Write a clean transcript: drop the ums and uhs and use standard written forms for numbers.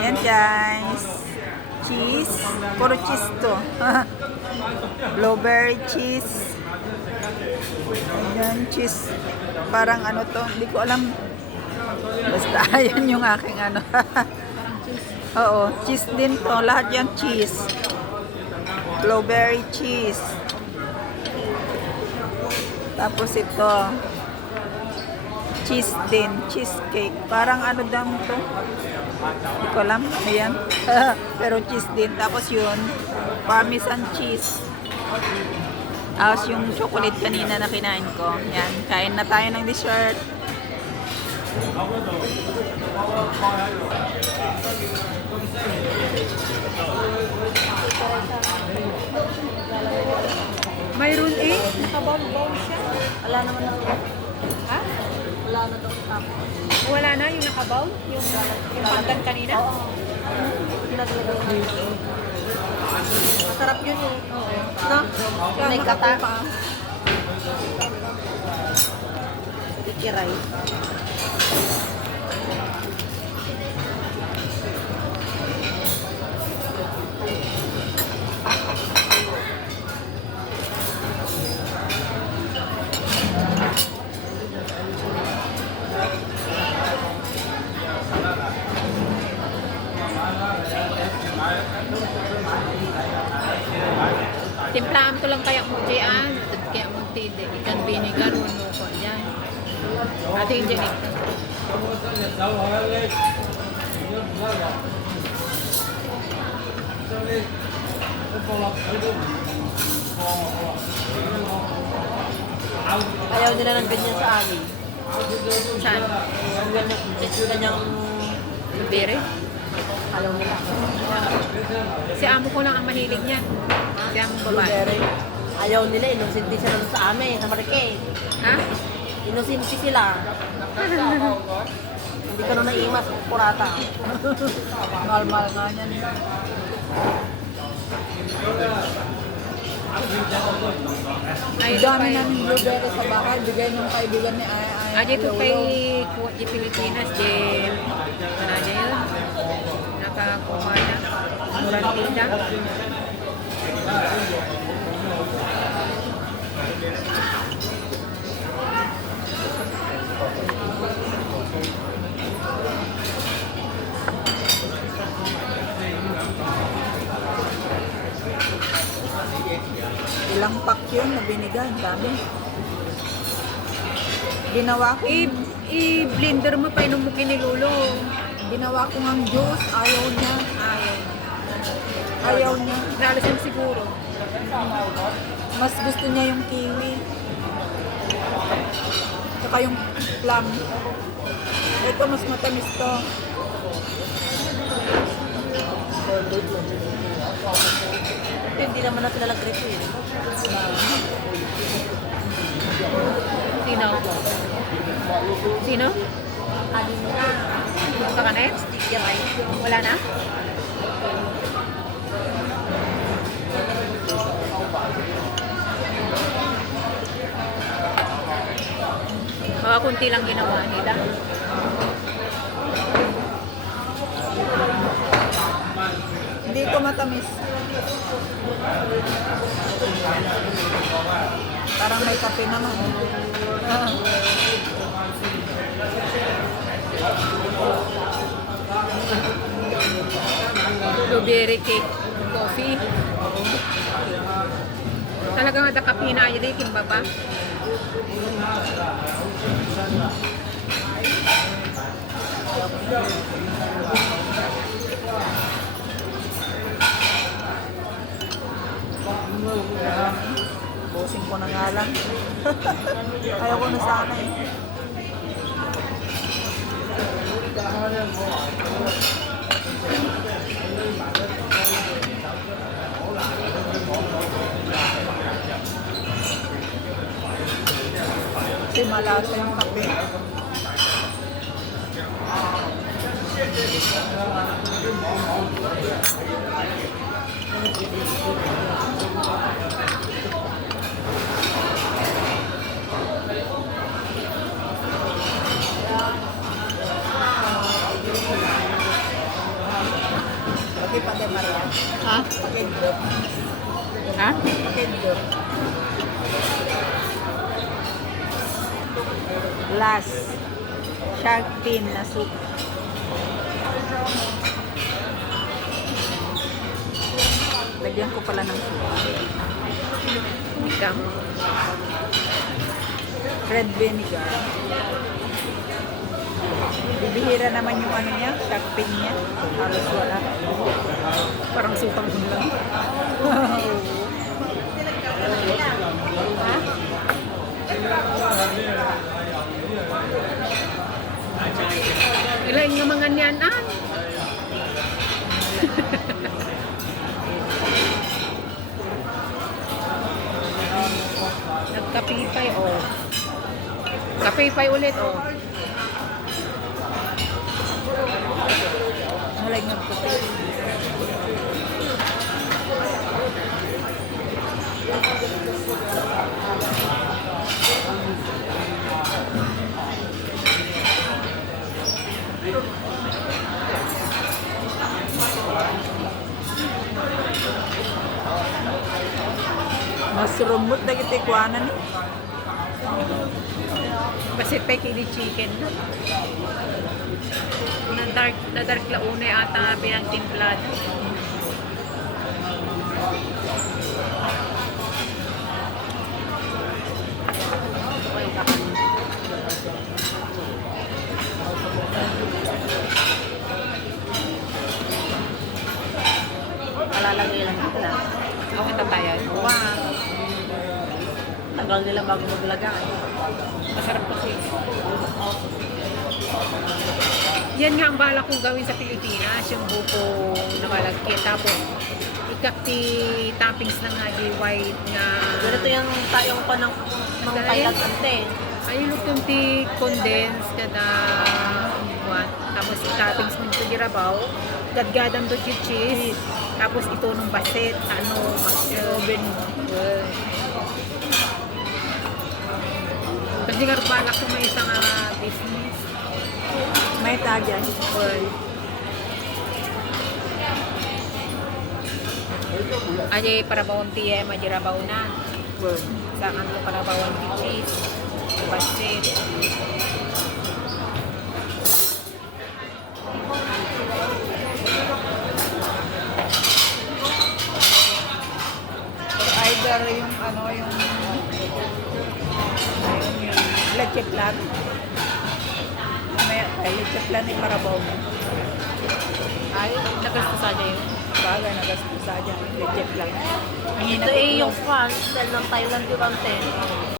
Ayan guys. Cheese. Puro cheese to. Blueberry cheese. Ayan, cheese. Parang ano to. Hindi ko alam. Basta ayan yung aking ano. Oo, cheese din to. Lahat yan cheese. Blueberry cheese. Tapos ito. Cheese din. Cheesecake. Parang ano daw to. Hindi ko alam. Ayan. Pero cheese din. Tapos yun. Parmesan cheese. Tapos yung chocolate kanina na kinain ko. Yan. Kain na tayo ng dessert. Mayroon eh. Nakabaw-baw siya. Wala naman na. Ha? Wala na daw tapos. Wala na yung nakabaw? Yung pandan kanina? Oo. Pinaglagal na yun. Masarap yun eh. No? May kata. Ikiray. Timplahan ko lang kaya mo diyan. Kaya mo tide. Ikan vinegar mo ko dyan. Ate yung dyan. Ayaw nila ng ganyan sa amin. Saan? Ganyang Bere? ayaw nila. Si amo ko lang ang mahilig niya. Si amo babae. Blueberry. Ayaw nila, inusinti sila doon sa amin, sa Marike. Ha? Inusinti sila. Hindi ka na naimas, kurata. Normal nga yan. Ay, Dami namin blueberry sa bahay. Bigay ng kaibigan ni Ay. Aja itu kay kuat di Pilipinas di mana aja yun? Nakakuha na. Murang tinda. Ilang pack yun na binigay. Dami. Ginawa ko. I-blender mo pa inom mo kinilulo. Ginawa ko ng juice. Ayaw niya. Ayaw. Ayaw niya. Nalasing siguro. Mas gusto niya yung kiwi. Tsaka yung plum. Ito mas matamis to. Hindi naman na sila nag-repo eh. Sino? Sino? Alin na. Gusto ka na eh? Sticker ay. Wala na? Mga kunti lang ginawa nila. Hindi ito matamis. Parang may kape naman. Blueberry cake coffee. Talagang ada kape na aja deh kimbaba. Bossing ko na nga lang. Ayaw ko na sana eh. Kasi malasa yung kape. pakai Maria. Ha? Pakeddo. Ha? Pakeddo. Last. Shark fin na soup. Lagyan ko pala ng soup. Ikaw. Red vinegar. Bibihira naman yung ano niya, shark fin niya. Halos wala. Parang supang lang. Ha? Ilain nga mga niyan, Nagkapipay, oh. Kapipay ulit, oh. Mulai nagputi. Mas rumot na kita ikuanan eh. Kasi pekini chicken. Na dark laune ata pinagtimplad. Malalagay lang nila. Okay, tatayan. Wow. Tagal nila bago maglagay. Masarap kasi. Yan nga ang bala kong gawin sa Pilipinas, yung buko na malagkit. Tapos, ikakti toppings na nga di white nga. Ganito yung tayong pa ng payag ante. Ay, lutong ti condense kada what. Tapos, toppings mo dito girabaw. Gadgadan do cheese. Tapos, ito nung baset. Ano, oven. Kasi nga balak ko may isang business. May tagyan. Ay, para bawang tiye, majirabaw na. Sa ano, para bawang cheese. Basit. Or either yung ano, yung leche plan. May leche plan ay marabaw mo. Ay, nagasto sa yun. Bagay, nagastusa dyan. Leche plan. Ang Ito eh yung fan, style ng Thailand yung ante.